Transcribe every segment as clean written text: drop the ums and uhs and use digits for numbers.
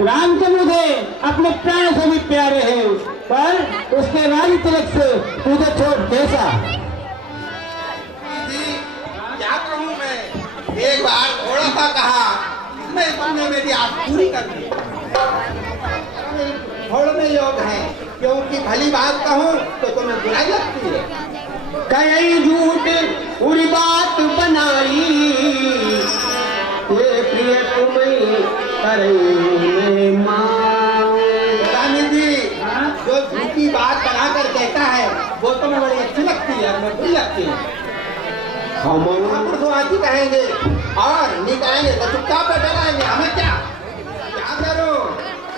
राम तो मुझे अपने प्राण से भी प्यारे हैं, पर उसके रानी तिलक से तुझे छोड़ कैसा? क्या कहूँ मैं, एक बार थोड़ा सा कहा, मैं तुमने मेरी आस पूरी कर दी। छोड़ने योग है, क्योंकि भली बात कहूँ तो तुम्हें बुराई लगती है। कई झूठ पूरी बात बनाई, ये प्रिय तुम्हें करे मां। रानी जी, जो झूठी बात बनाकर कहता है वो तुम्हें बड़ी अच्छी लगती है, हमें बुरी लगती है। हम पुरुषवादी कहेंगे और नहीं कहेंगे तो चुपचाप बैठे रहेंगे, हमें क्या करो।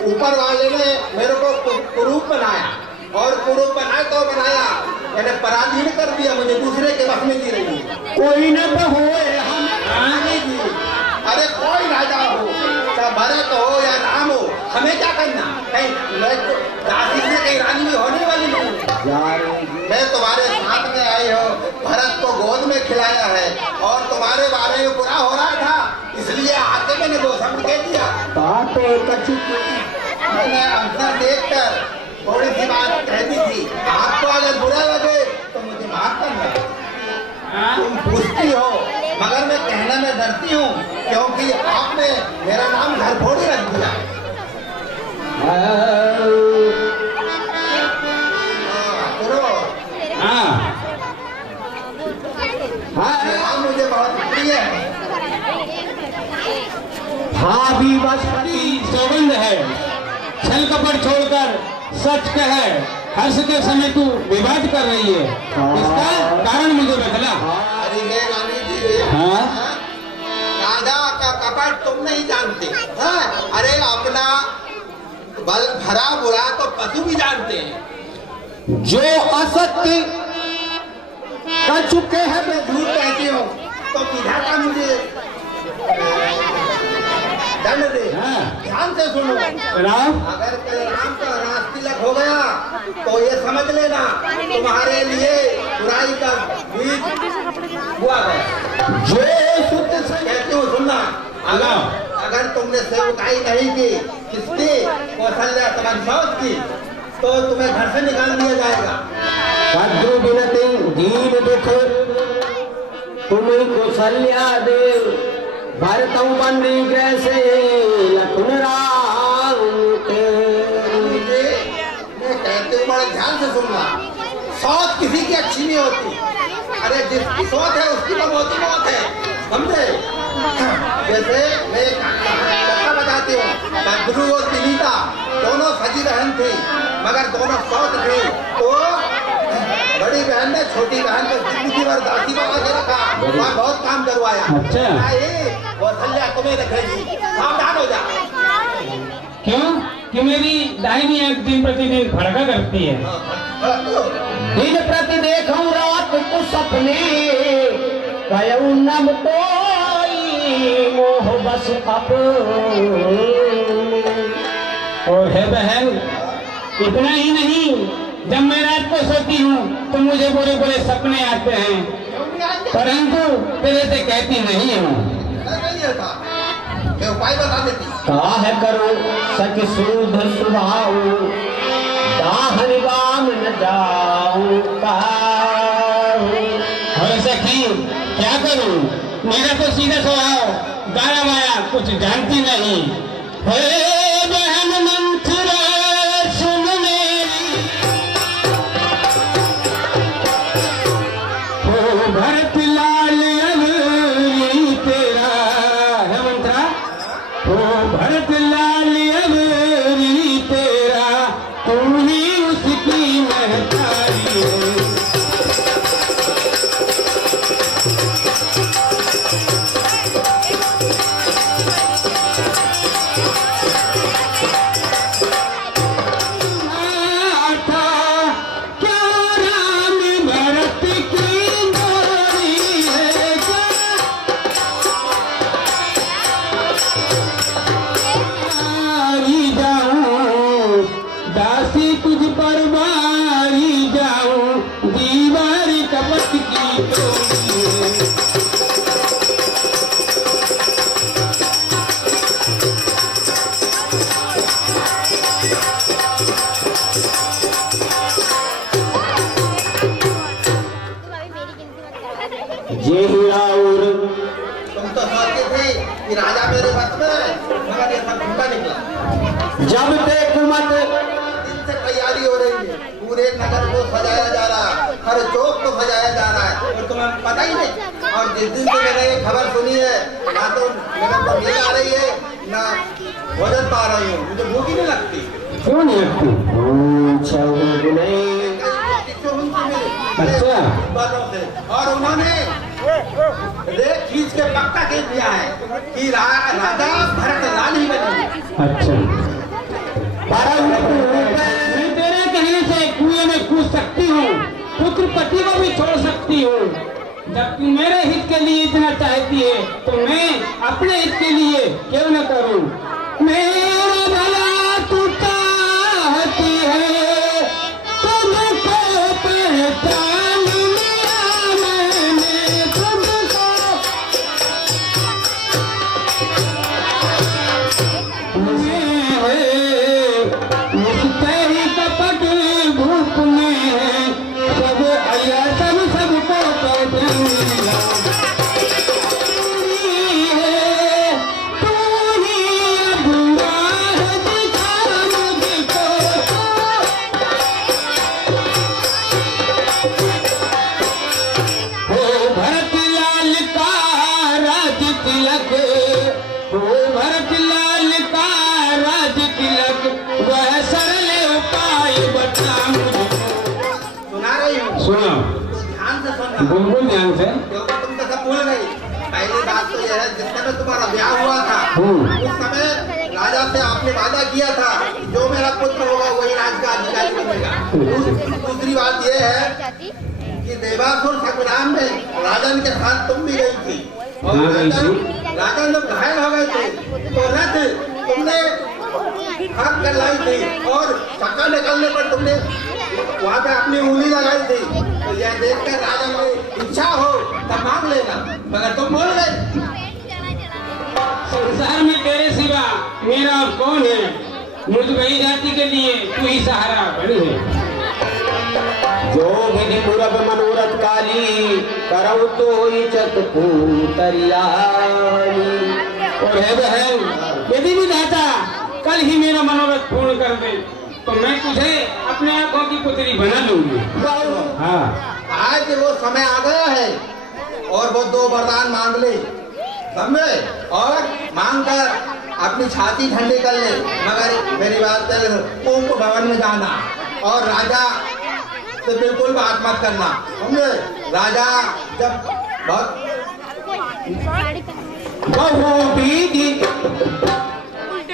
ऊपर वाले ने मेरे को कुरूप बनाया, और कुरूप बनाया तो बनाया, मैंने पराधीन कर दिया, मुझे दूसरे के वश में दी रही। कोई न तो हो हम रानी जी, अरे कोई राजा हो, चाहे भरत हो या राम हो, हमें क्या करना? कहीं दासी से कहीं रानी भी होने वाली नहीं। मैं तुम्हारे साथ में आई हो, भरत को गोद में खिलाया है और तुम्हारे बारे में बुरा हो रहा था, इसलिए आके मैंने दो शब्द कह दिया। मैंने अवसर देखकर थोड़ी सी बात कह दी थी, आपको अगर बुरा लगे तो मुझे माफ करना। तुम पूछती हो मगर मैं कहने में डरती हूँ, क्योंकि आपने मेरा नाम घर फोड़ी रख दिया। मुझे बहुत प्रिय है। भाभी बसपति सौगंध है, छल कपट छोड़कर सच कहे, हर्ष के समय तू विवाद कर रही है, इसका कारण मुझे बतला। अरे ये रानी जी, हाँ? राजा का कपट तुम नहीं जानते, हाँ? अरे अपना बल भरा बुरा तो पशु भी जानते हैं। जो असत्य कर चुके हैं मैं झूठ कहती हूँ तो विधाता मुझे दंड दे। ध्यान से सुनो, राम, अगर कल राम का रास तिलक हो गया तो ये समझ लेना तुम्हारे लिए बुराई का बीज हुआ है। जो शुद्ध से कहती हूँ सुनना, अगर तुमने सेवकाई नहीं की किसकी, कौशल्या समझौत की, तो तुम्हें घर से निकाल दिया जाएगा। भद्र बिनती दीन दुख तुम्हें कौशल्या दे, भरतौ बंदी गृह से लखन राम के। मैं कहते हूँ बड़े ध्यान से सुनना, सौत किसी की अच्छी नहीं होती। अरे जिसकी सोच है उसकी तो मोती मौत है, समझे? जैसे मैं कथा बताती हूँ, बद्रू और विनीता दोनों सजी बहन थी, मगर दोनों सौत थी। तो बड़ी बहन ने छोटी बहन को जिंदगी भर दासी बना के रखा, वहाँ बहुत काम करवाया। अच्छा, कौशल्या तुम्हें रखेगी, सावधान हो जा। क्यों? कि मेरी दाहिनी आंख दिन प्रतिदिन भड़का करती है। दिन प्रति देखूं रात को सपने, कयऊ नम कोई मोह बस अप। और है बहन, इतना ही नहीं, जब मैं रात को सोती हूँ तो मुझे बुरे बुरे सपने आते हैं, परंतु तेरे से कहती नहीं हूँ। मैं उपाय बता देती। काहे करो सच शुद्ध स्वभाव, दाहन गाम न जाऊं काहू। और सखी क्या करूं, मेरा तो सीधा स्वभाव, गाया माया कुछ जानती नहीं। हे बहन मंथरा सुन मेरी, हो भरत लाल अवरी तेरा। है मंत्रा, हो भरत लाल अवरी तेरा, तुम ही उसकी महतारी हो। कि राजा मेरे वश में है, मगर ये सब झूठा निकला। जब देखो मत दिन से तैयारी हो रही है, पूरे नगर को सजाया जा रहा है, हर चौक को सजाया जा रहा है, और तुम्हें पता ही नहीं। और जिस दिन से मैंने ये खबर सुनी है, ना तो नगर पर नींद आ रही है, ना भोजन पा रही हूँ, मुझे भूख ही नहीं लगती। क्यों नहीं लगती? अच्छा नहीं। अच्छा बातों से, और उन्होंने रेत खींच के पक्का कह दिया है कि राजा भरत लाल ही बनेंगे। अच्छा, मैं तेरे कहने से कुएं में कूद सकती हूँ, पुत्र पति को भी छोड़ सकती हूँ। जब तू मेरे हित के लिए इतना चाहती है तो मैं अपने हित के लिए क्यों न करूँ। मेरा भला तू चाहती है, तुमको पहचान लिया मैंने, तुमको मुझसे ही कपट भूख में है, सब अया सब सबको पहचान लिया। सुनो, ध्यान से सुनना, बिल्कुल ध्यान से। क्योंकि तुम तो सब भूल गई। पहली बात तो यह है, जिस समय तुम्हारा ब्याह हुआ था, उस समय राजा से आपने वादा किया था जो मेरा पुत्र होगा वही राज का अधिकारी बनेगा। दूसरी बात यह है कि देवासुर संग्राम में राजन के साथ तुम भी गई थी, और राजन जब घायल हो गए थे तो रथ तुमने हाथ कर लाई थी, और चक्का निकलने पर तुमने वहाँ पे अपनी उंगली लगाई थी। तो यह देखकर राजा को इच्छा हो तब मांग लेना, मगर तुम बोल गए। संसार में तेरे सिवा मेरा और कौन है? मुझ गई जाति के लिए तू ही सहारा बड़ी है। जो विधि पूरब मनोरथ काली, करऊ तो चतपुतरिया। और है बहन, यदि विधाता कल ही मेरा मनोरथ पूर्ण कर दे तो मैं तुझे अपने आंखों की पुतली बना लूंगी। हाँ, आज वो समय आ गया है, और वो 2 वरदान मांग ले, समझे, और मांग कर अपनी छाती ठंडी कर ले। मगर मेरी बात कर, कुंभ भवन में जाना और राजा से बिल्कुल बात मत करना, समझे। राजा जब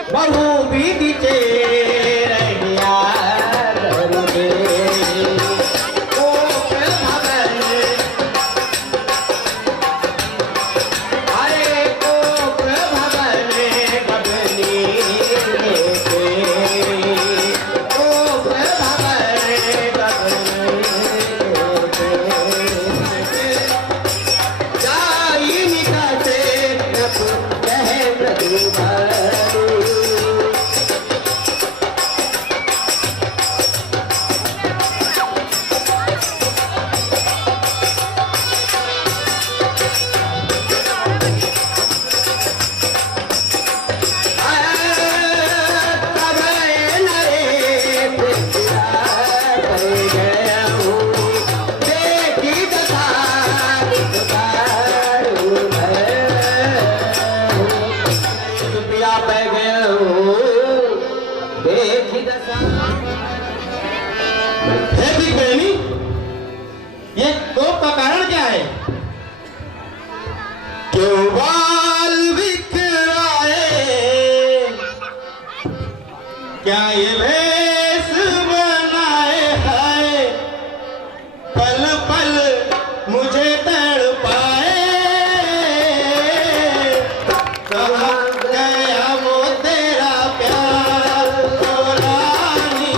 बहु विधि चेरहिया धरुबे, कोप भवन, अरे कोप भवन गगनी लेके, कोप भवन गगनी लेके, जाई निकटे कह प्रतिभा। ये कोप का कारण क्या है? क्यों बाल बिखराए, क्या ये भेष बनाए है, पल पल मुझे तड़पाए, कहाँ गया वो तेरा प्यार ओ रानी,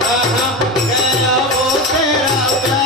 कहाँ गया वो तेरा प्यार।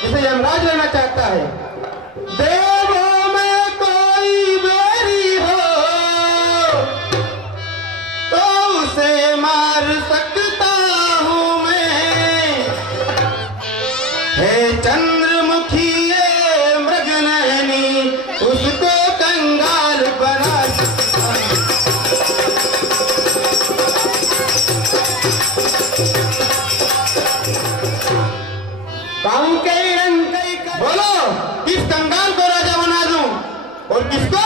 जिसे यमराज लेना चाहता है। देवों में कोई बैरी हो तो उसे मार सकता हूं मैं। हे चंद्रमुखी ये मृगनयनी, उसको कंगाल बना सकता हूं। बोलो, किस कंगाल को राजा बना दूं और किसको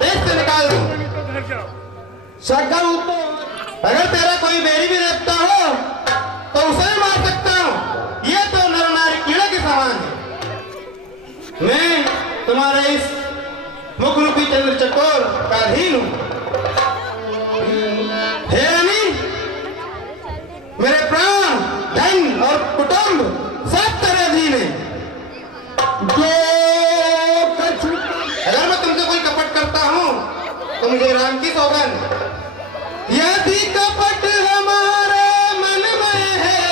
देश से निकाल दूं? अगर तेरा कोई बेरी भी देखता हो तो उसे भी मार सकता हूं। ये तो नर नारी कीड़े के समान है। मैं तुम्हारे इस मुखरूपी चंद्र चकोर का अधीन हूं। हे रानी, मेरे प्राण, धन और कुटुंब सब तेरे अधीन है। अगर मैं तुमसे कोई कपट करता हूं तो मुझे राम की सौगंध, यदि कपट हमारे मन में है,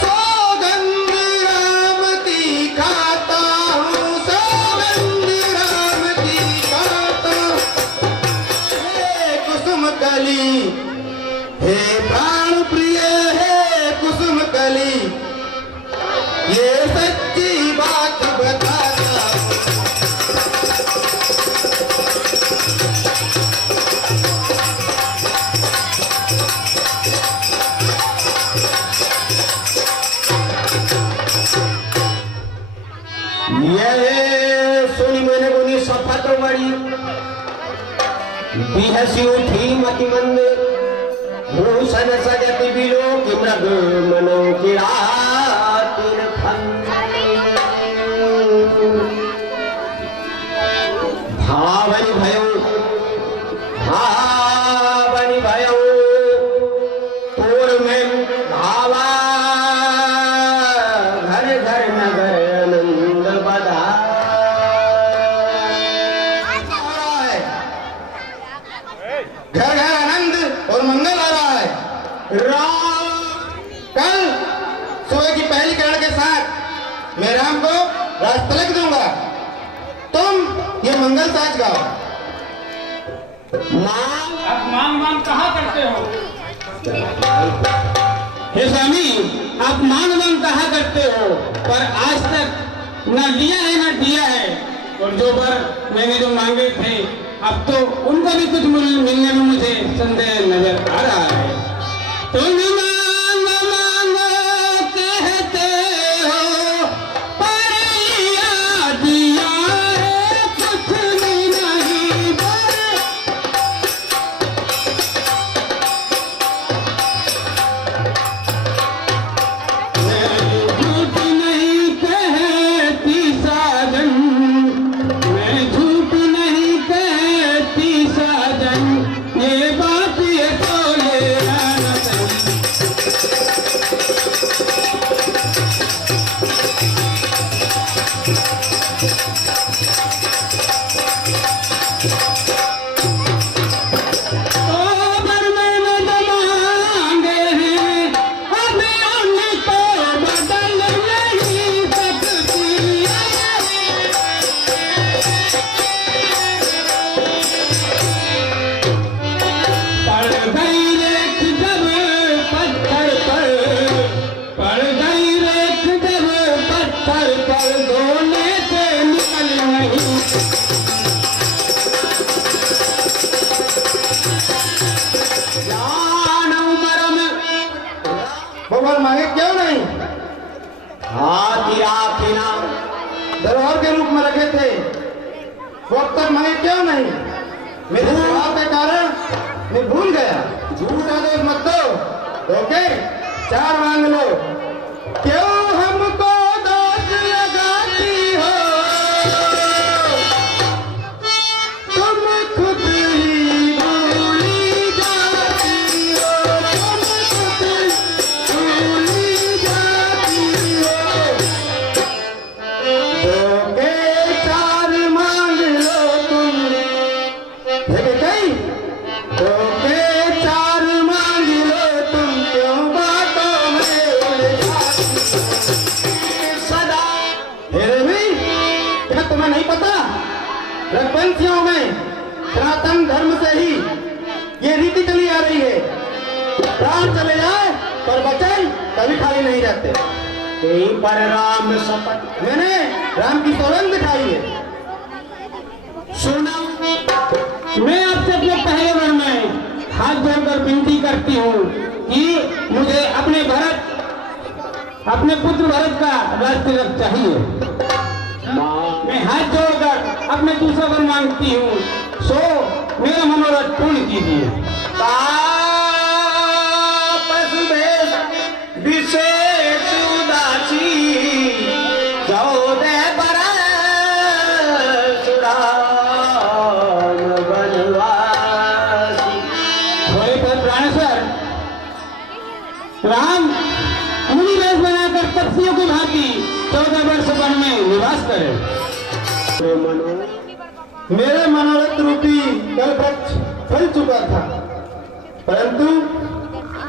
सौगंध राम की खाता हूं, सौगंध राम की खाता। हे कुसुम कली, हे प्राण प्रिय, हे कुसुम कली, ये सच्ची बात बताता। ये सुनी मैंने गुनी सफत बड़ी बिहसी उठी मति मंद, भूषण सजति बिलो कि मृग मनो की रातिर भावनि भयो, भावनि भयो तोर में भावा, घर घर नगर आनंद बधा। घर घर आनंद और मंगल आ रहा है। कल सुबह की पहली किरण के साथ मैं राम को राज तिलक दूंगा। तुम ये मंगल साज गाओ। आप मान कहाँ करते हो? हे स्वामी, आप मान कहाँ करते हो? पर आज तक न लिया है न दिया है, और जो वर मैंने जो मांगे थे अब तो उनका भी कुछ मिलने में मुझे संदेह नजर आ रहा है। तुम मांगो मांगो कहते हो, पर लिया दिया है कुछ भी नहीं। मैं झूठ नहीं कहती साजन, मैं झूठ नहीं कहती साजन, ये बात ये तो ले आना चाहिए। अगर मैंने जो मांगे हैं, हमें उनको बदल नहीं सकती। पड़ गई रेत जब पत्थर पर, पड़ गई रेत जब पत्थर पर, धोने से निकल नहीं। जान उमर में भगवान मांगे क्यों नहीं? हाथी राखिना, धरोहर के रूप में रखे थे, वो अब तक मांगे क्यों नहीं? मेरे स्वभाव के कारण मैं भूल गया। झूठा दोष मत दो। ओके, 4 मांग लो। क्यों हमको दोष लगाती हो? तुम खुद ही भूली जाती हो, तुम खुद भूली जाती हो। दो के 4 मांग लो तुम, देखे कहीं? दो के 4 मांग लो तुम, क्यों बातों में में सनातन धर्म से ही ये रीति चली आ रही है, प्राण चले जाए पर वचन कभी खाली नहीं रहते। यहीं पर राम शपथ मैंने राम की सौगंध दिखाई है। सुना, मैं आपसे अपने पहले बार में हाथ जोड़कर विनती करती हूँ कि मुझे अपने पुत्र भरत का राज तिलक चाहिए। मैं हाथ जोड़कर अपने दूसरा वर मांगती हूँ, सो मेरा मनोरथ पूर्ण कीजिए। विशेष उदासी 14 बरस राम वनवासी। थोड़े बहुत प्राणेश्वर, राम मुनि वेश बनाकर पक्षियों की भांति 14 वर्ष वन में निवास करे। मेरे मनोरथ रूपी कल्पवृक्ष फल चुका था, परंतु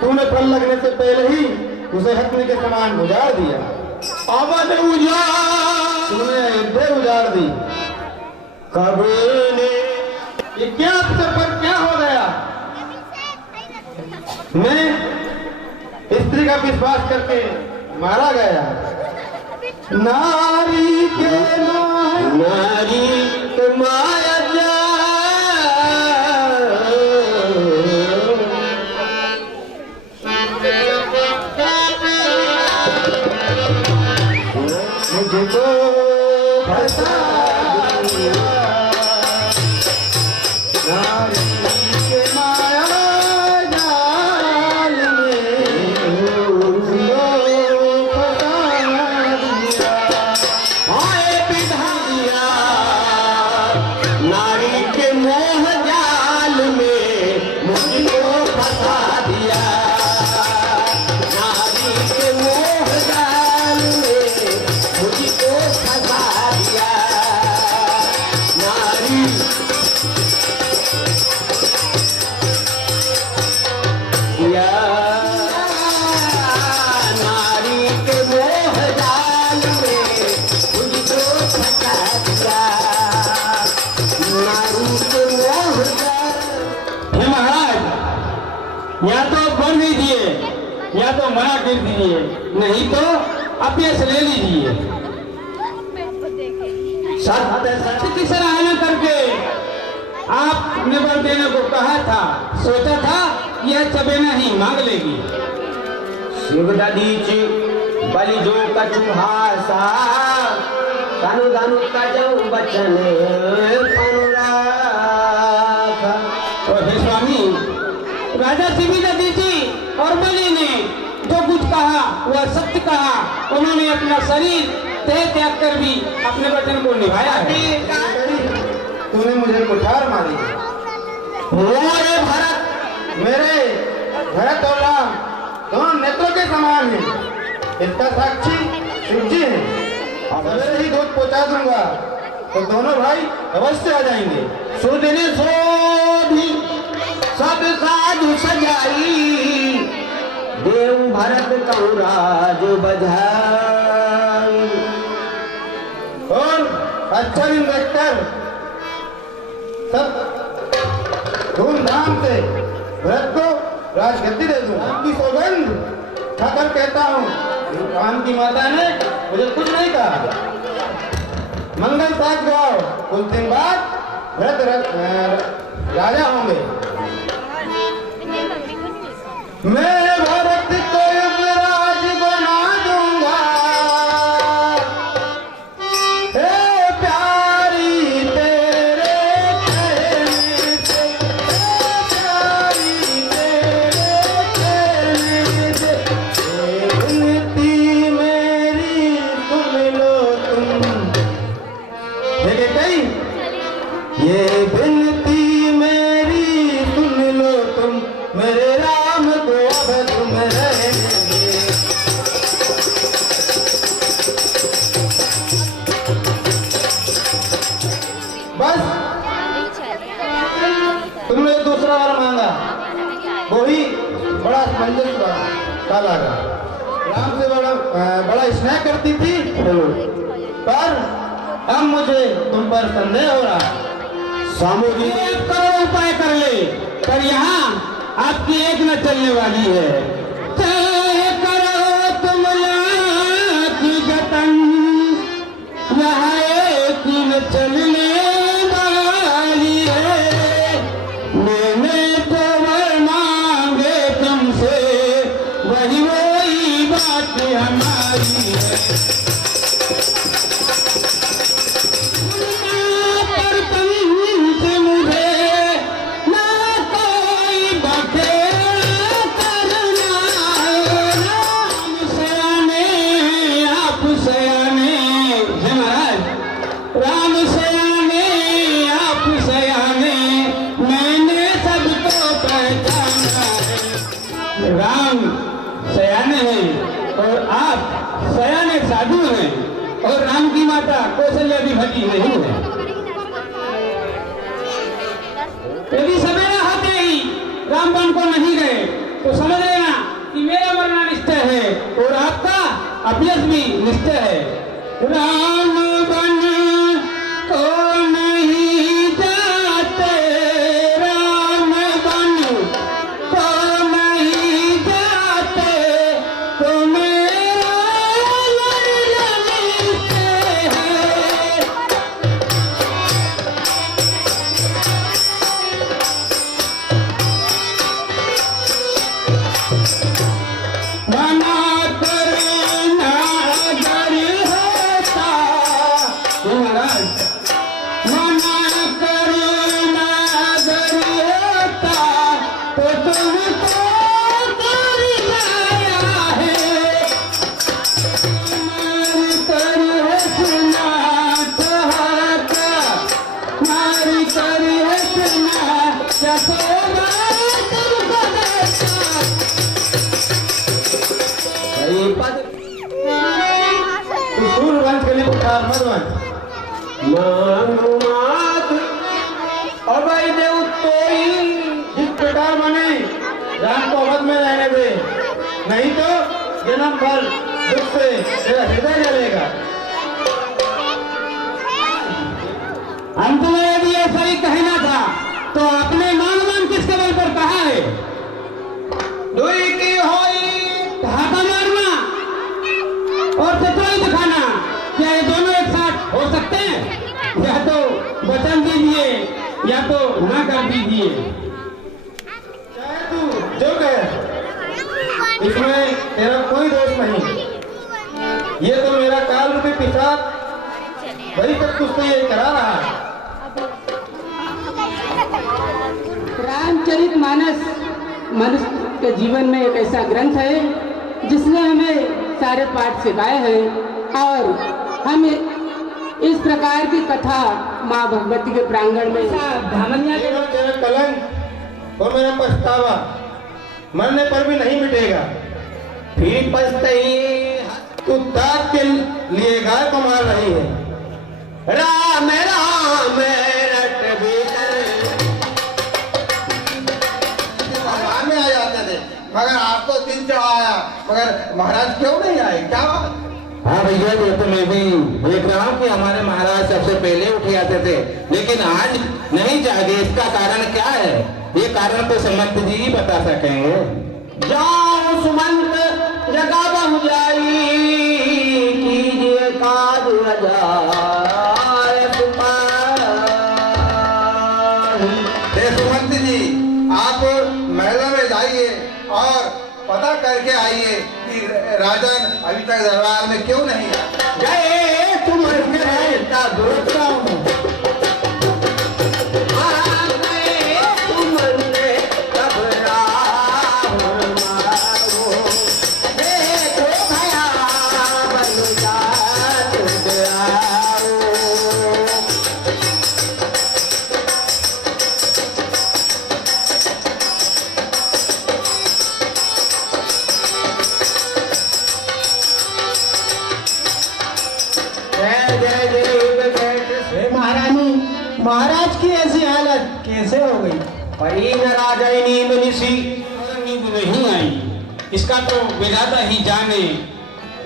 तूने फल लगने से पहले ही उसे हत्या के समान उजाड़ दिया। अवध उजाड़ तूने अयोध्या उजाड़ दी। कब ने ये क्या अवसर पर क्या हो गया? मैं स्त्री का विश्वास करके मारा गया। नारी के नारी माया मुझको फंसा दिया। नारी के माया जाल में मुझको फंसा दिया। हाय विधाया, नारी के मोह जाल में मुझको फंसा दिया। नारी के मोह जाल में मुझको फंसा दिया। नारी या नारी के मोह जाल में मुझको फंसा दिया। नारी के मोह जाल। हे महाराज, या तो बर दीजिए या तो मना कर दीजिए, नहीं तो अपयश ले लीजिए। सत्य सत्य की सराहना करके आपने वर देने को कहा था, सोचा था यह चबेना ही मांग लेगी। शिवदीच बलि जो कछुहासा, दानु दानु का जो बचन अनुराग। और हे स्वामी, राजा शिवदीची जी और बलि ने जो कुछ कहा वह सत्य कहा। उन्होंने अपना शरीर तय त्याग कर भी अपने वचन को निभाया है। तूने मुझे कुठार मारी। मोरे भरत, मेरे भरत और राम दोनों नेत्रों के समान हैं। इसका साक्षी शिव जी है। सवेरे ही दूध पहुंचा दूंगा तो दोनों भाई अवश्य आ जाएंगे। सुदिन सोधी सब साधु सजाई, देव भरत कौराज बधाई। और अच्छा दिन देखकर सब धूमधाम से भरत को राजगद्दी दे दूंगा। की सौगंध खाकर कहता हूँ, राम की माता ने मुझे कुछ नहीं कहा। मंगल साथ गाओ, कुछ दिन बाद भरत राजा होंगे। मैं भरत को युवराज बना दूंगा। हे प्यारी तेरे कहने से, हे प्यारी तेरे कहने से, ये विनती मेरी सुन लो तुम। देखे कहीं ये विनती मेरी सुन लो तुम, मेरे राम को अब तुम रहेंगे। बस तुमने दूसरा वाला मांगा, वो ही बड़ा मंजिल का लगा। राम से बड़ा स्नेह करती थी, पर अब मुझे तुम पर संदेह हो रहा। स्वामी जी आप करोड़ उपाय कर ले, पर यहाँ आपकी एक न चलने वाली है। चाहे करो तुम लाख जतन, यहाँ एक न चलने वाली है। मैंने तो वर मांगे तुमसे, वही बात हमारी है। पर तुमसे मुझे ना कोई बखेड़ा करना है। राम सयाने आप सयाने है महाराज, राम सयाने आप सयाने, मैंने सबको पहचाना है। राम सयाने हैं और आप सयाने साधु हैं, और राम की माता कौशल्या भी भली नहीं है। यदि सवेरा होते ही राम वन को नहीं गए तो समझ लेना कि मेरा मरना निश्चय है और आपका अभ्यस भी निश्चय है। राम वन को नहीं जाते, राम वन को नहीं जाते, तो मेरा मरना निश्चय है। मना करना अगर होता, महाराज मना करना अगर होता, तो तुमको कर लाया है। मार कर हंसना चाहता, मार कर हंसना चाहता, तुमको देता। सूर्यवंश के लिए पुकार मधुवंश मानुमात अभय देव तोई, जिस प्रकार बने राम को अवध में रहने दे, नहीं तो जन्म भर दुख से तेरा हृदय जलेगा। अंत में यदि ऐसा ही कहना था तो आपने मानवान किसके बल पर कहा है? दुई की होई हाथा मारना और चतुराई दिखाना, क्या ये दोनों एक साथ हो सकते हैं? या तो वचन दीजिए या तो ना कर दीजिए। चाहे तू जो कहे, इसमें तेरा कोई दोष नहीं। ये तो मेरा काल रूपी पिशाच वही तक तुझसे ये करा रहा है। रामचरित मानस मनुष्य के जीवन में एक ऐसा ग्रंथ है जिसने हमें सारे पाठ सिखाए हैं, और हम इस प्रकार की कथा माँ भगवती के प्रांगण में केवल तेरा कलंक और मेरा पछतावा मरने पर भी नहीं मिटेगा। फिर पछताई तू ताक के लिए गाय को मार रही है। राम राम रट में आ जाते थे, मगर आपको दिन चढ़ाया, मगर महाराज क्यों नहीं आए? क्या बात? हाँ भैया, ये तो मैं भी देख रहा हूँ कि हमारे महाराज सबसे पहले उठ जाते थे, लेकिन आज नहीं जागे। इसका कारण क्या है? ये कारण तो सुमंत जी ही बता सकेंगे। जाओ सुमंत जगा बहु जाई, कीजिए काज सुमंत जी, आप महल में जाइए और पता करके आइए कि राजन अभी तक दरबार में क्यों नहीं आया। गए तुम रहता दूसरा हूँ। महाराज की ऐसी हालत कैसे हो गई? परी न राजाई नींद निसी, नींद नहीं आई। इसका तो विधाता ही जाने।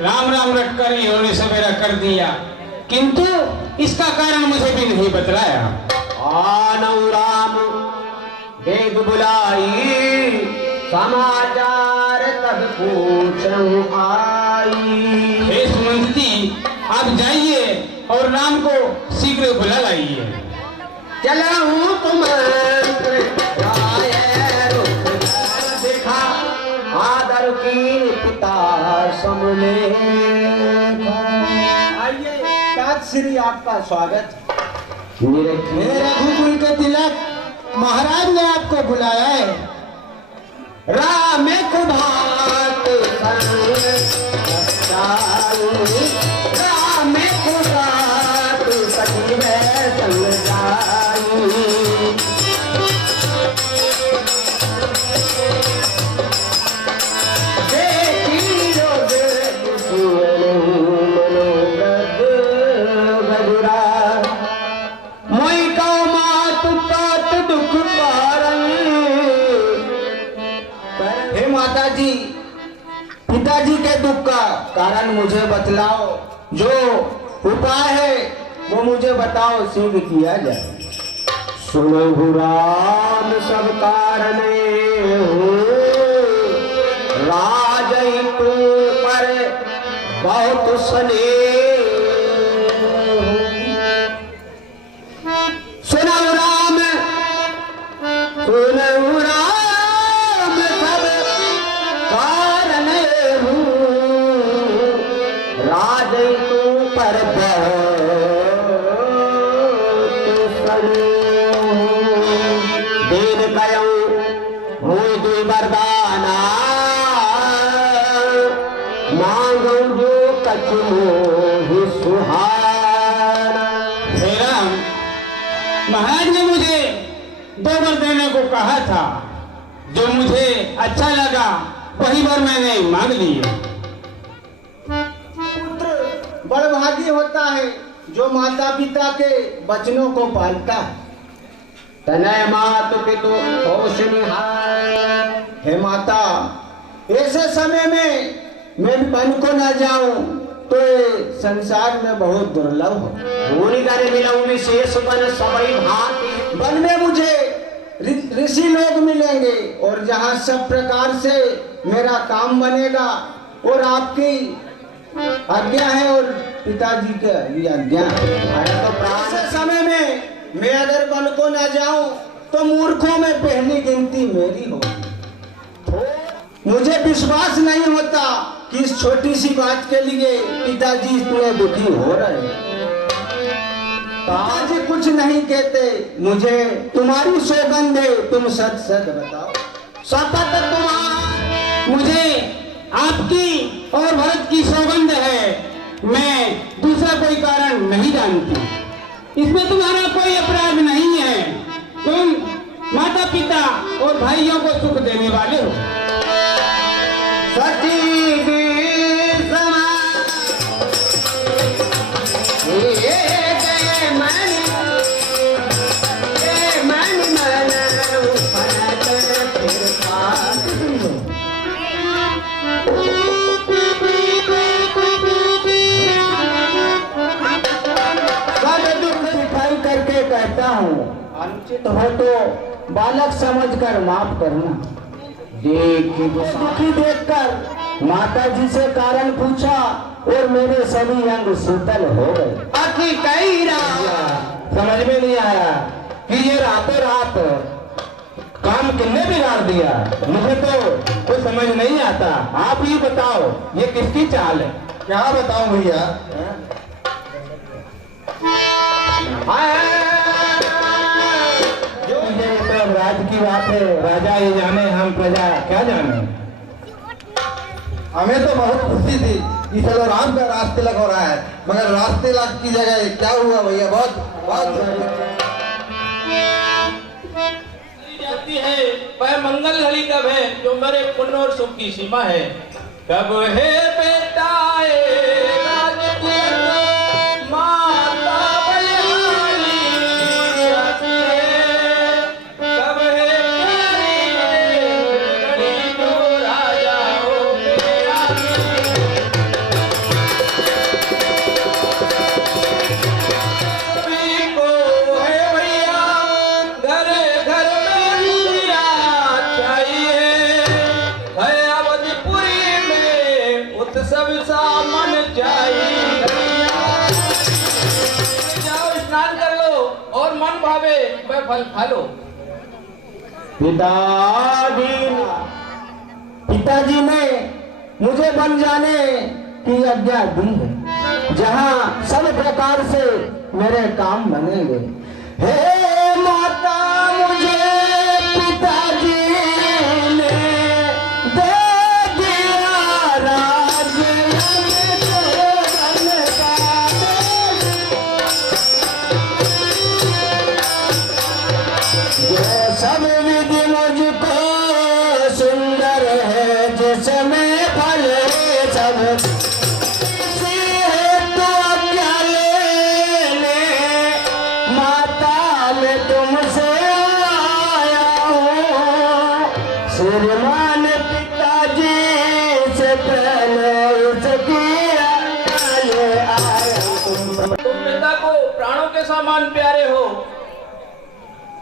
राम राम रटकर इन्होंने सवेरा कर दिया, किंतु इसका कारण मुझे भी नहीं बतलाया। आनऊ राम देख बुलाई, समाचार तब पूछूं आई। हे सुमंत जी, आप जाइए और राम को शीघ्र बुला लाइए। चलऊं तुम राय रुख देखा, आदर की पिता समले। आइए ताज श्री आपका स्वागत। मेरे रघुकुल के तिलक महाराज ने आपको बुलाया है। राम खुदात राम खुदात सचिव संग पिताजी, पिताजी के दुख का कारण मुझे बतलाओ, जो उपाय है वो मुझे बताओ, शीघ्र किया जाए। सुनो राम सब कारण राजई तू पर बहुत स्नेह। सुनो राम, सुनो राम पर देन करूं हुई दुई वरदाना, मांगू जो कछु ही सुहाना। हे राम, महाराज ने मुझे 2 वर देने को कहा था, जो मुझे अच्छा लगा वही वर मैंने मांग लिए। बड़भागी होता है जो माता पिता के बचनों को पालता है। तनय मातु पितु पोषनिहार। हे माता, ऐसे समय में मैं बन को न जाऊं तो ये संसार में बहुत दुर्लभ हो। भूरि कर मिलऊं विशेष बन सबई भांति। वन में मुझे ऋषि लोग मिलेंगे और जहाँ सब प्रकार से मेरा काम बनेगा और आपकी आज्ञा है और पिताजी की आज्ञा है। तो ऐसे समय में मैं अगर वन को न जाऊं तो मूर्खों में पहली गिनती मेरी होगी। मुझे विश्वास नहीं होता कि इस छोटी सी बात के लिए पिताजी इतने दुखी हो रहे हैं। पिताजी कुछ नहीं कहते, मुझे तुम्हारी सौगंध है, तुम सच सच बताओ। शपथ तुम्हार मुझे आपकी और भरत की सौगंध है, मैं दूसरा कोई कारण नहीं जानती। इसमें तुम्हारा कोई अपराध नहीं है। तुम माता पिता और भाइयों को सुख देने वाले हो। सती अनुचित हो तो बालक समझकर माफ करना। दुखी देखकर माताजी से कारण पूछा और मेरे सभी अंग शीतल हो गए। आखिर कई समझ में नहीं आया कि ये रातों रात काम किसने बिगाड़ दिया, मुझे तो कोई समझ नहीं आता। आप ही बताओ ये किसकी चाल है? क्या बताऊं भैया? राज की बात है, राजा ये जाने, हम प्रजा क्या जाने। हमें तो बहुत खुशी थी कि चलो राम का रास तिलक हो रहा है, मगर रास तिलक की जगह क्या हुआ भैया? बहुत जाती है वह मंगल घड़ी कब है, जो मेरे पुण्य और सुख की सीमा है। कब है बेटा फल खा लो। पिताजी ने मुझे बन जाने की आज्ञा दी है, जहाँ सब प्रकार से मेरे काम बनेंगे। हे माता, मुझे पिताजी ने दे दिया राज, ये सब विधि मुझको सुंदर है, जिसमें फल सब इसी हेतु आज्ञा लेने माता मैं तुमसे आया हूँ। श्रीमान पिताजी से पहले इसकी आज्ञा आया हूँ। तुम पिता को प्राणों के समान प्यारे हो,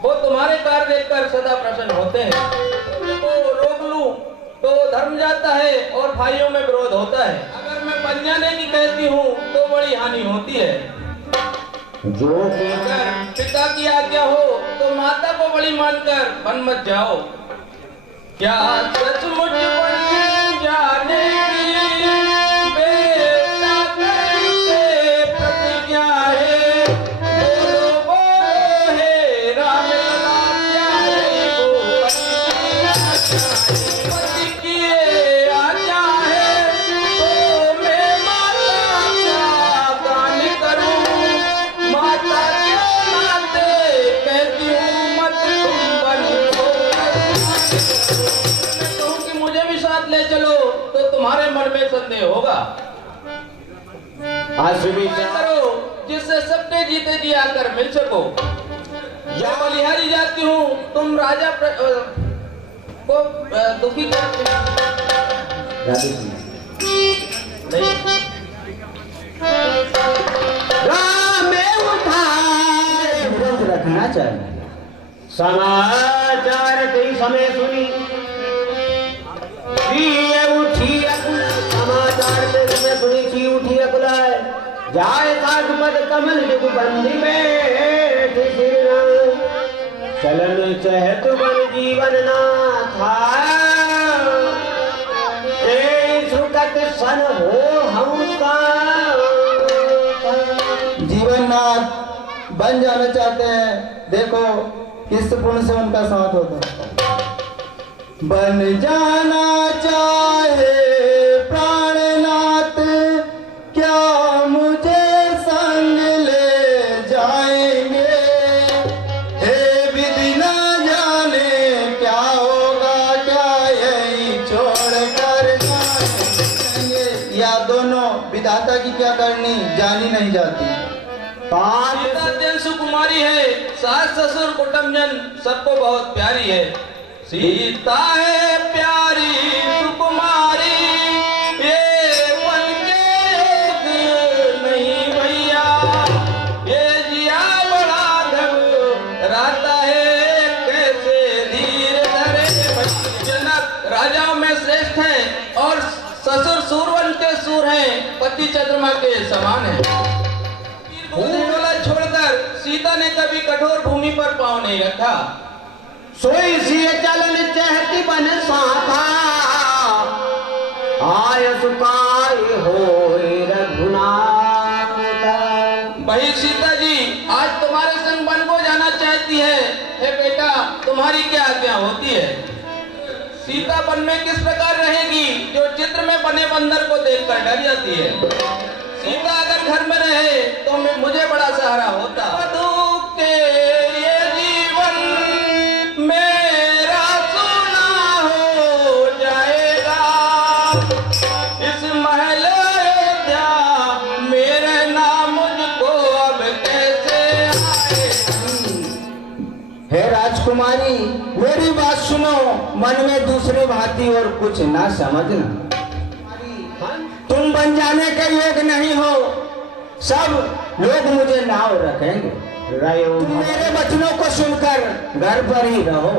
वो तुम्हारे कार्य देखकर सदा प्रसन्न होते हैं। तो रोक लूं तो धर्म जाता है और भाइयों में विरोध होता है। अगर मैं बन जाने की कहती हूँ तो बड़ी हानि होती है। जो अगर पिता की आज्ञा हो तो माता को बड़ी मानकर बन मत जाओ। क्या सचमुच बन जाने की बेटा करके प्रतिज्ञा है? बोलो बोलो हे राम लला, क्या है वो पति की आज्ञा है तो मैं माता का गान करूं। माता के नाते कहती हूँ मत तुम बनो। मैं कहूँ कि मुझे भी साथ ले चलो तो तुम्हारे मन में संदेह होगा। करो जिससे सबके जीते जी आकर मिल सको। या बलिहारी जाती हूँ, तुम राजा को दुखी करते नहीं। में उठाए व्रत रखना चाहिए। समाचार कई समय सुनी, उठी समाचार के समय सुनी छी उठी अकुलाए, जाए साग पद कमल जुग बंदी में चलन चहत बन जीवन ना था। सुकत सन हो हम जीवननाथ बन जाना चाहते हैं, देखो किस पुण्य से उनका साथ होता है। बन जाना चाहे प्राणनाथ, क्या मुझे संग ले जाएंगे? हे विधि न जाने क्या होगा, क्या यही छोड़ कर जाएंगे? या दोनों विधाता की क्या करनी जानी नहीं जाती। सीता जन सुकुमारी है, सास ससुर कुटुंबजन सबको बहुत प्यारी है। सीता है प्यारी सुकुमारी, ये पल के नहीं भैया, ये जिया बड़ा घबराता है, कैसे धीर धरे। जनक राजाओं में श्रेष्ठ है और ससुर सूरवन के सूर हैं, पति चंद्रमा के समान है। छोड़कर सीता ने कभी कठोर भूमि पर पांव नहीं रखा। सोई सिय चलन चहती बन साथा, आय सुखाय होय रघुनाथ। भाई सीता जी आज तुम्हारे संग वन को जाना चाहती है। हे बेटा तुम्हारी क्या आज्ञा होती है? सीता वन में किस प्रकार रहेगी जो चित्र में बने बंदर को देखकर डर जाती है? सीता अगर घर में रहे तो मुझे बड़ा सहारा होता। दुख के ये जीवन मेरा सुना हो जाएगा, इस महल अयोध्या मेरे नाम मुझको अब कैसे आए। हे राजकुमारी मेरी बात सुनो, मन में दूसरी भांति और कुछ ना समझना। तुम बन जाने के योग नहीं हो, सब लोग मुझे नाव रखेंगे। तुम मेरे वचनों को सुनकर घर पर ही रहो।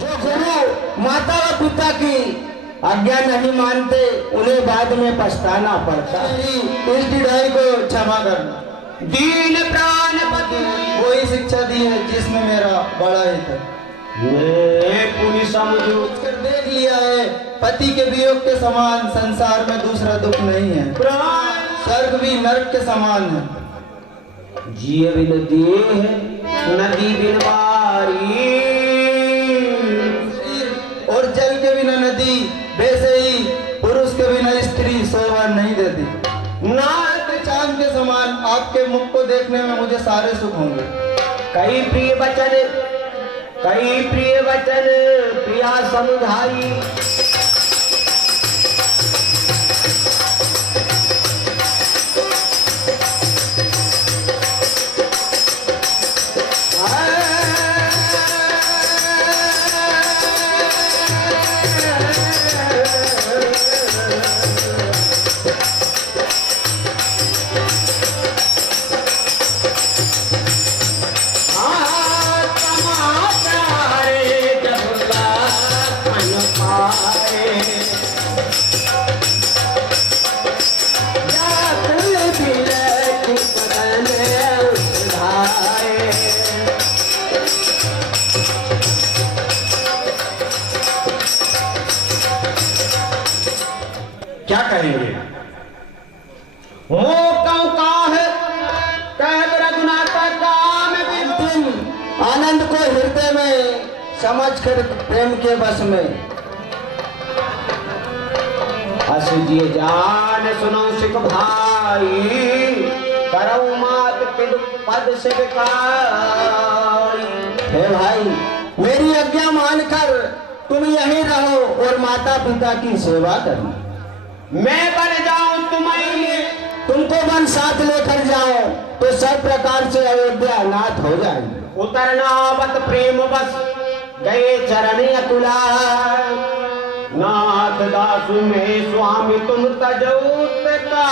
जो गुरु माता व पिता की आज्ञा नहीं मानते उन्हें बाद में पछताना पड़ता। इस ढिढाई को क्षमा करना। दीन प्राणपति वही शिक्षा दी है जिसमें मेरा बड़ा हित है। मैं पूरी समझू कर देख लिया है, पति के वियोग के समान संसार में दूसरा दुख नहीं है। प्राण स्वर्ग भी नरक के समान है। जिय बिन देह नदी बिन बारी, और जल के बिना नदी, वैसे ही पुरुष के बिना स्त्री शोभा नहीं देती। नाक चांद के समान आपके मुख को देखने में मुझे सारे सुख होंगे। कई प्रिय वचन प्रिया समुझाई, क्या कहेंगे? आनंद को हृदय में समझ कर प्रेम के बस में असुजिए जान सुनो सिख भाई, करऊ मात पिद पद से विकारी। हे भाई, मेरी आज्ञा मानकर तुम यहीं रहो और माता पिता की सेवा करो। मैं बन जाऊं तुम्हें, तुमको वन साथ लेकर जाओ तो सब प्रकार से अयोध्या नाथ हो जाएगी। उतरना बत प्रेम बस गए चरण अकुला, नाथ दासु में स्वामी तुम तजौत का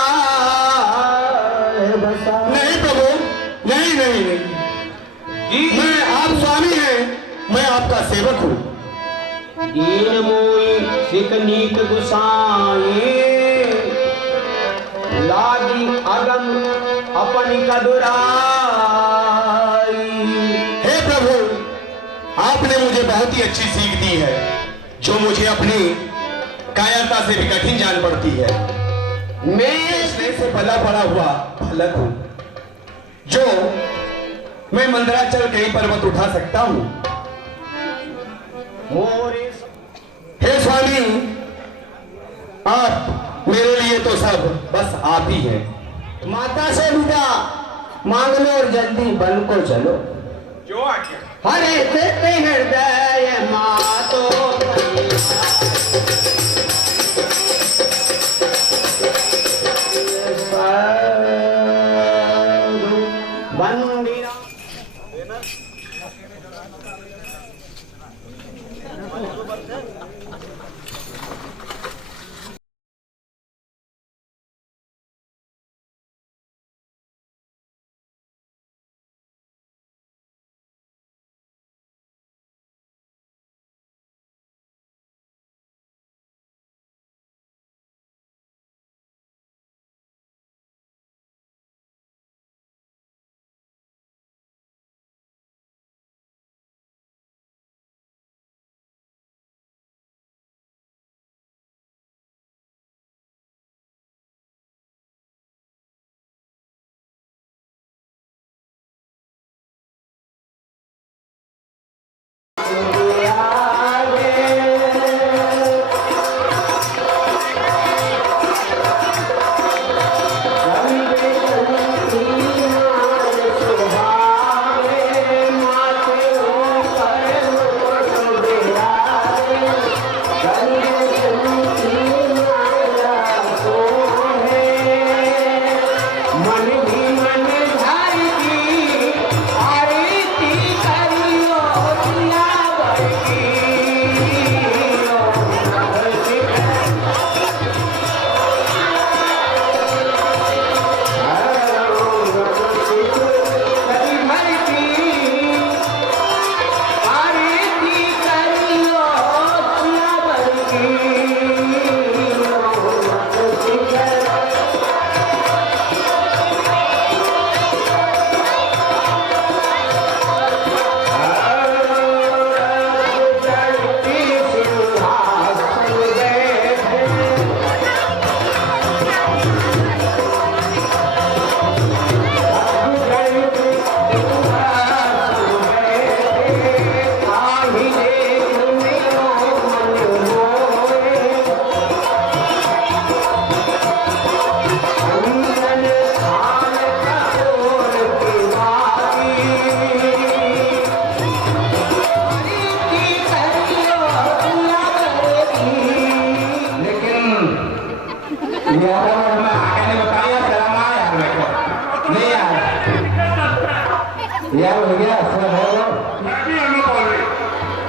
बसा। नहीं प्रभु, नहीं नहीं नहीं, मैं आप स्वामी हैं, मैं आपका सेवक हूँ। दीन मोई सिख नीक गुसाई, लागी अगम अपनी कदुराई। हे प्रभु, आपने मुझे बहुत ही अच्छी सीख दी है, जो मुझे अपनी कायरता से भी कठिन जान पड़ती है। मैं स्नेह से भला पड़ा हुआ बालक हूँ, जो मैं मंदराचल कई पर्वत उठा सकता हूँ। हे स्वामी, आप मेरे लिए तो सब बस आप ही हैं। माता से विदा मांग लो और जल्दी बन को चलो। जो आज्ञा। हरे देते हृदय मातो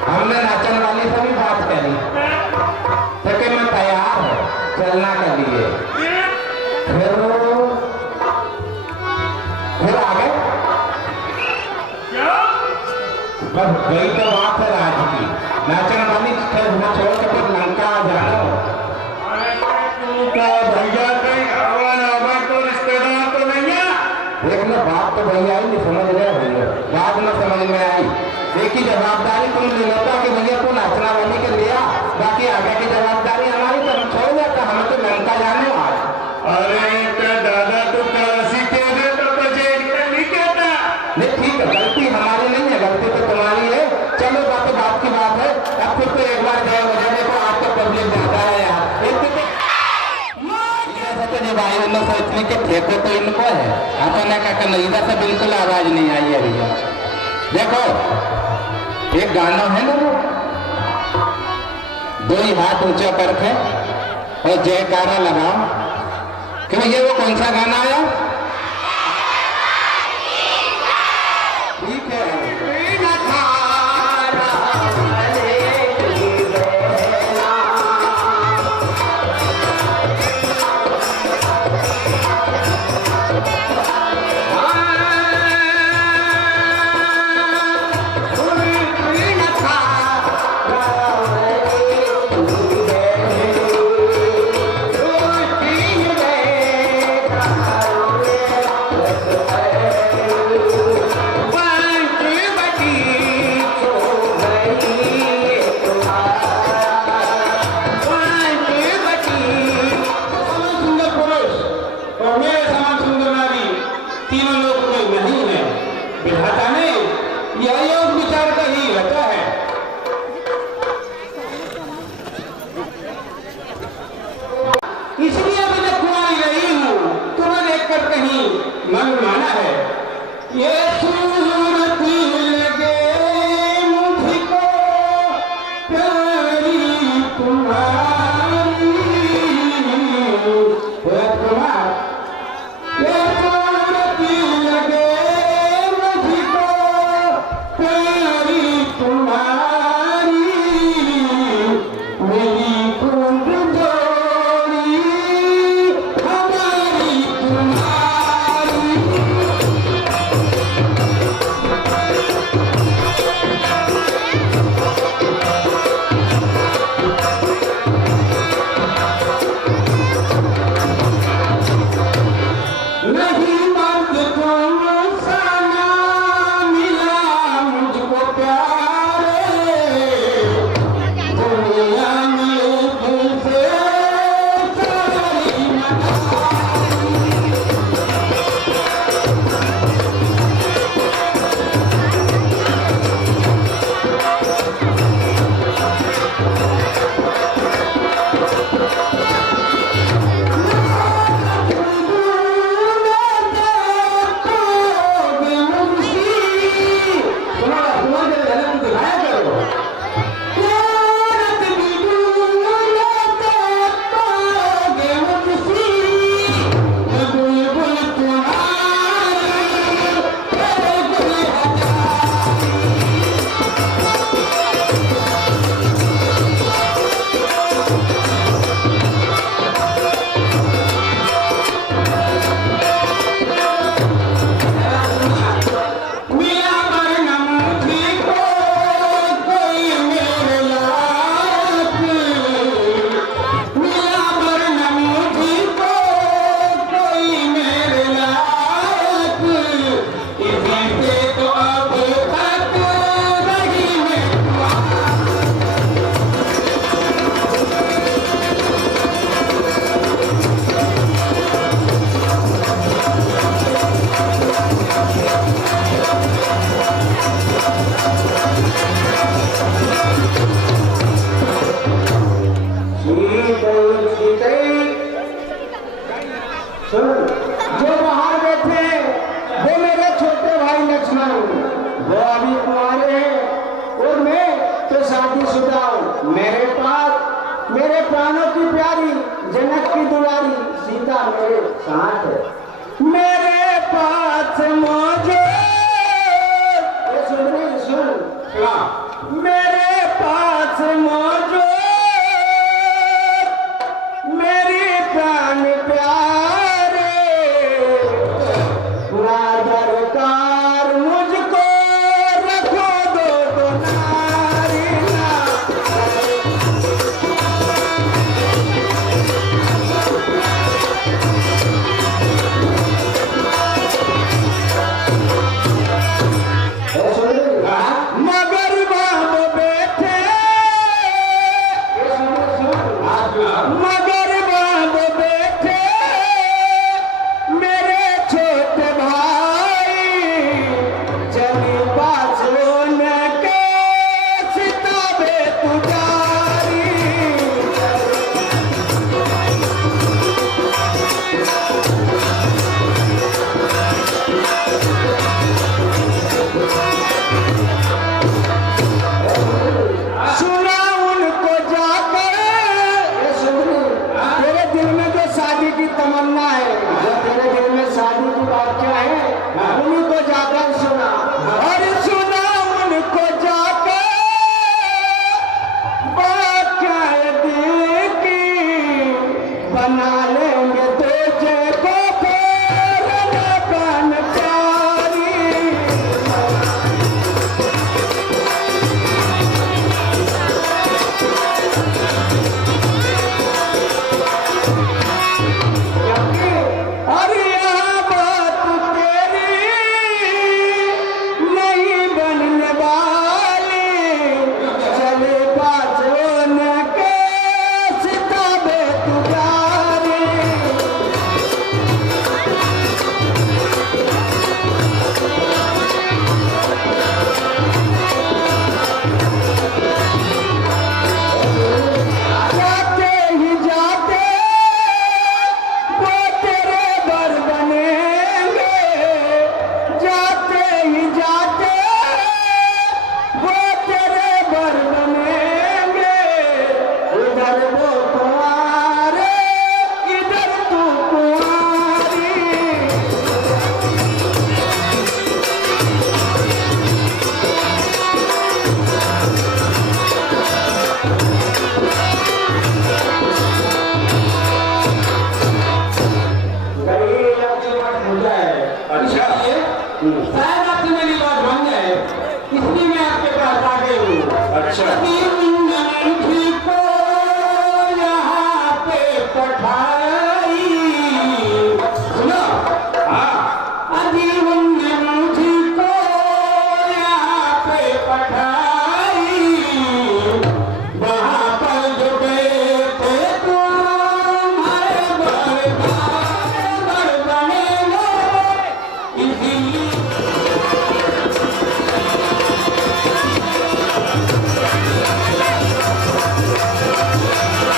हमने नाचन वाली से भी बात करी तो कि मैं तैयार है चलना के लिए। फिर आ गए। बस गई तो बात है राज की। नाचन वाली छोड़ के फिर लंका जानो। भैया तो रिश्तेदार तो नहीं है। देख लो बात तो भैया ही नहीं समझ रहे भैया, बात न समझ में आई। एक ही जवाबदारी तुम ले लेता कि भैया तू नाचना वाली के लिया, बाकी आगे की जवाबदारी हमारी तो हम छोड़ देता। हमें तो लंका जाने आज। अरे दादा तू काशी के दे तो तुझे नहीं कहता। नहीं ठीक है, गलती हमारी नहीं है, गलती तो तुम्हारी है। चलो बात की बात है। अब फिर तो एक बार जय हो जाने को आज तो पब्लिक ज्यादा है यार। भाई उन्हें सोचने के ठेको तो इनको है, अपने का कन्हैया से बिल्कुल आवाज नहीं आई है भैया। देखो एक गाना है ना, दो ही हाथ ऊंचा करके और जयकारा लगाओ कि भैया वो कौन सा गाना आया? ठीक है। इसलिए मैं जब कुमारी रही हूँ तुम्हें देखकर कहीं मन माना है। ये सूरत लगे मुझको प्यारी तुम्हारी, कुमार ये सूरत लगे मुझको प्यारी तुम्हारी, मेरी कुंड जो बाहर बैठे वो मेरे छोटे भाई लक्ष्मण, वो अभी कुंवारे हैं और मैं तो शादीशुदा हूँ। मेरे पास मेरे प्राणों की प्यारी जनक की दुलारी सीता मेरे साथ है। मेरे पास मुझे सुन मेरे आश्रमों